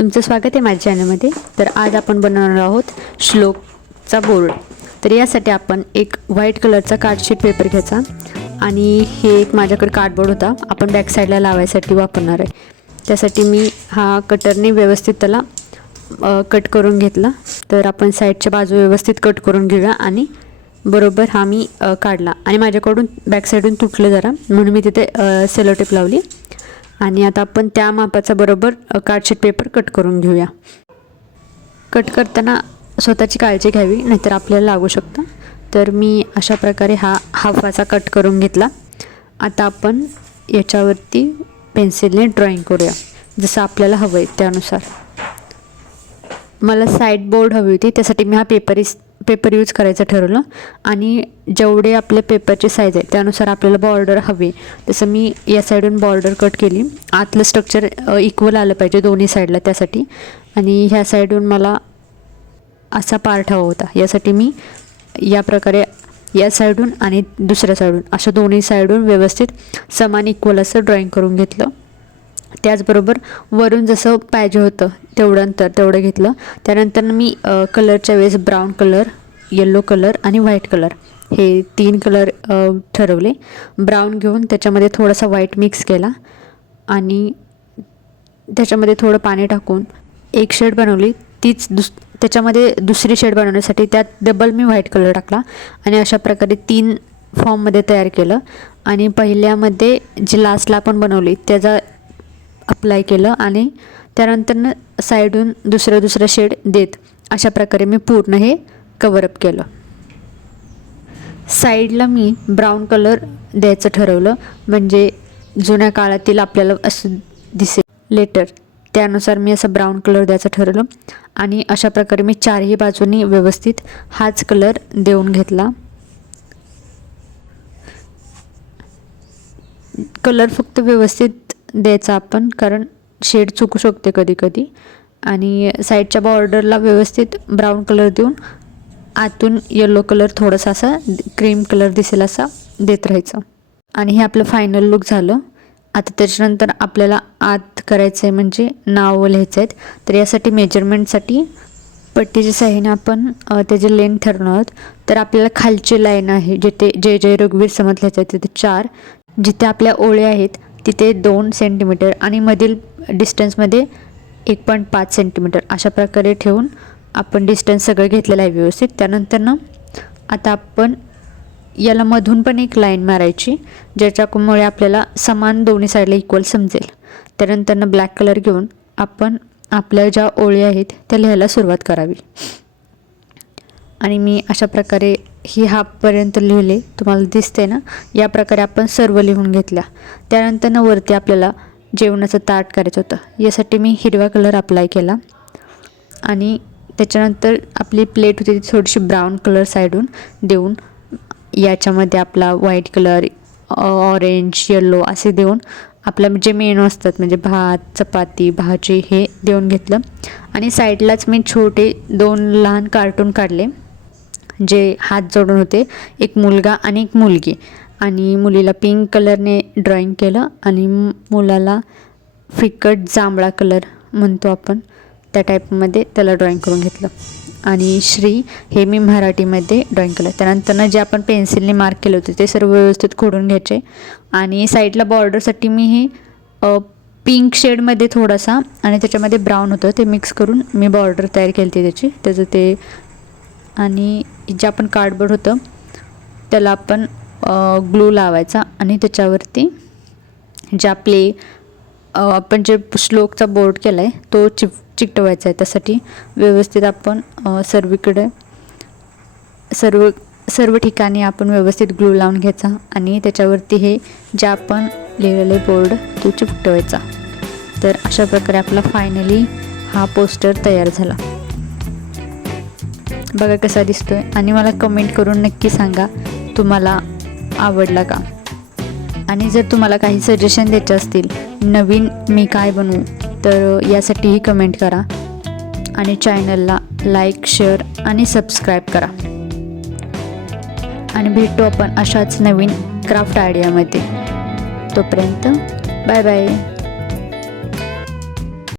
तुमचं स्वागत आहे माझ्या चॅनलमध्ये. तर आज आपण बनवणार आहोत श्लोकचा बोर्ड. तर यासाठी आपण एक व्हाईट कलरचा कार्डशीट पेपर घ्यायचा आणि हे एक माझ्याकडे कार्डबोर्ड होता. आपण बॅक साईडला लावायसाठी वापरणार आहे. त्यासाठी मी हा कटरने व्यवस्थित त्याला कट करून घेतला. तर आपण साईडच्या बाजू व्यवस्थित कट करून घेऊया आणि बरोबर हा मी काढला. आणि माझ्याकडून बॅक साईडून तुटलं जरा. म्हणून मी तिथे सेलोटेप लावली. आणि आता आपण त्या मापाचा बरोबर कार्डशीट पेपर कट करून घेऊया. कट करताना स्वतःची काळजी घ्यावी नाहीतर आपल्याला लागू शकतं. तर मी अशा प्रकारे हा हाफाचा कट करून घेतला. आता आपण याच्यावरती पेन्सिलने ड्रॉईंग करूया जसं आपल्याला हवं आहे त्यानुसार. मला साईड बोर्ड हवी होती त्यासाठी मी हा पेपर इस पेपर यूज करायचं ठरवलं. आणि जेवढे आपल्या पेपरची साईज आहे त्यानुसार आपल्याला बॉर्डर हवी. तसं मी या साईडून बॉर्डर कट केली. आतलं स्ट्रक्चर इक्वल आलं पाहिजे दोन्ही साईडला त्यासाठी. आणि ह्या साईडून मला असा पार्ट हवा होता. यासाठी मी या प्रकारे या साईडून आणि दुसऱ्या साईडून अशा दोन्ही साईडून व्यवस्थित समान इक्वल असं ड्रॉईंग करून घेतलं. त्याचबरोबर वरून जसं पाहिजे होतं तेवढं अंतर तेवढं घेतलं. त्यानंतर मी कलरच्या वेळेस ब्राऊन कलर येल्लो कलर आणि व्हाईट कलर हे तीन कलर ठरवले. ब्राऊन घेऊन त्याच्यामध्ये थोडासा व्हाईट मिक्स केला आणि त्याच्यामध्ये थोडं पाणी टाकून एक शेड बनवली. तीच दुस त्याच्यामध्ये दुसरी शेड बनवण्यासाठी त्यात डबल मी व्हाईट कलर टाकला आणि अशा प्रकारे तीन फॉर्ममध्ये तयार केलं. आणि पहिल्यामध्ये जी लास्टला आपण बनवली त्याचा अप्लाय केलं आणि त्यानंतरनं साईडून दुसरं दुसरं शेड देत. अशा प्रकारे मी पूर्ण हे कवरअप केलं. साईडला मी ब्राऊन कलर द्यायचं ठरवलं. म्हणजे जुन्या काळातील आपल्याला असं दिसेल. लेटर त्यानुसार मी असं ब्राऊन कलर द्यायचं ठरवलं. आणि अशा प्रकारे मी चारही बाजूनी व्यवस्थित हाच कलर देऊन घेतला. कलर फक्त व्यवस्थित द्यायचा आपण कारण शेड चुकू शकते कधी कधी आणि साईडच्या बॉर्डरला व्यवस्थित ब्राऊन कलर देऊन आतून येलो कलर थोडासा असा क्रीम कलर दिसेल असा देत राहायचं. आणि हे आपलं फायनल लुक झालं. आता त्याच्यानंतर आपल्याला आत करायचं आहे म्हणजे नाव लिहायचं आहेत तर यासाठी मेजरमेंटसाठी पट्टीच्या साह्याने आपण त्याची लेन लेंथ ठरवणार आहोत. तर आपल्याला खालची लाईन आहे जिथे जय जय रघुवीर समज लिहायचं आहे तिथे चार. जिथे आपल्या ओळ्या आहेत तिथे दोन सेंटीमीटर आणि मधील डिस्टन्समध्ये एक पॉईंट पाच सेंटीमीटर अशा प्रकारे ठेवून आपण डिस्टन्स सगळं घेतलेलं आहे व्यवस्थित. त्यानंतरनं आता आपण याला मधून पण एक लाईन मारायची ज्याच्यामुळे आपल्याला समान दोन्ही साईडला इक्वल समजेल. त्यानंतरनं ब्लॅक कलर घेऊन आपण आपल्या ज्या ओळी आहेत त्या लिहायला सुरुवात करावी. आणि मी अशा प्रकारे ही हाफपर्यंत लिहिले तुम्हाला दिसते ना? या प्रकारे आपण सर्व लिहून घेतल्या. त्यानंतर वरती आपल्याला जेवणाचं ताट करायचं होतं. यासाठी मी हिरवा कलर अप्लाय केला. आणि त्याच्यानंतर आपली प्लेट होती ती थोडीशी ब्राऊन कलर साईडून देऊन याच्यामध्ये आपला व्हाईट कलर ऑरेंज येल्लो असे देऊन आपलं जे मेनू असतात म्हणजे भात चपाती भाजी हे देऊन घेतलं. आणि साईडलाच मी छोटे दोन लहान कार्टून काढले. जे हात जोडून होते एक मुलगा आणि एक मुलगी. आणि मुलीला पिंक कलरने ड्रॉइंग केलं आणि मुलाला फिकट जांभळा कलर म्हणतो आपण त्या टाईपमध्ये त्याला ड्रॉईंग करून घेतलं. आणि श्री हे मी मराठीमध्ये ड्रॉईंग केलं. त्यानंतरनं जे आपण पेन्सिलने मार्क केले होते ते सर्व व्यवस्थित खोडून घ्यायचे. आणि साईडला बॉर्डरसाठी मी हे पिंक शेडमध्ये थोडासा आणि त्याच्यामध्ये ब्राऊन होतं ते मिक्स करून मी बॉर्डर तयार केली होती त्याची. त्याचं ते आणि जे आपण कार्डबोर्ड होतं त्याला आपण ग्लू लावायचा आणि त्याच्यावरती जे आपले आपण जे श्लोकचा बोर्ड केला आहे तो चिप चिकटवायचा आहे. त्यासाठी व्यवस्थित आपण सर्वीकडे सर्व सर्व ठिकाणी आपण व्यवस्थित ग्लू लावून घ्यायचा आणि त्याच्यावरती हे जे आपण लिहिलेले बोर्ड तो चिपटवायचा तर अशा प्रकारे आपला फायनली हा पोस्टर तयार झाला. बघा कसा दिसतो आहे आणि मला कमेंट करून नक्की सांगा तुम्हाला आवडला का? आणि जर तुम्हाला काही सजेशन द्यायचे असतील नवीन मी काय बनवू तर यासाठीही कमेंट करा. आणि चॅनलला लाईक शेअर आणि सबस्क्राईब करा. आणि भेटू आपण अशाच नवीन क्राफ्ट आयडियामध्ये तोपर्यंत बाय बाय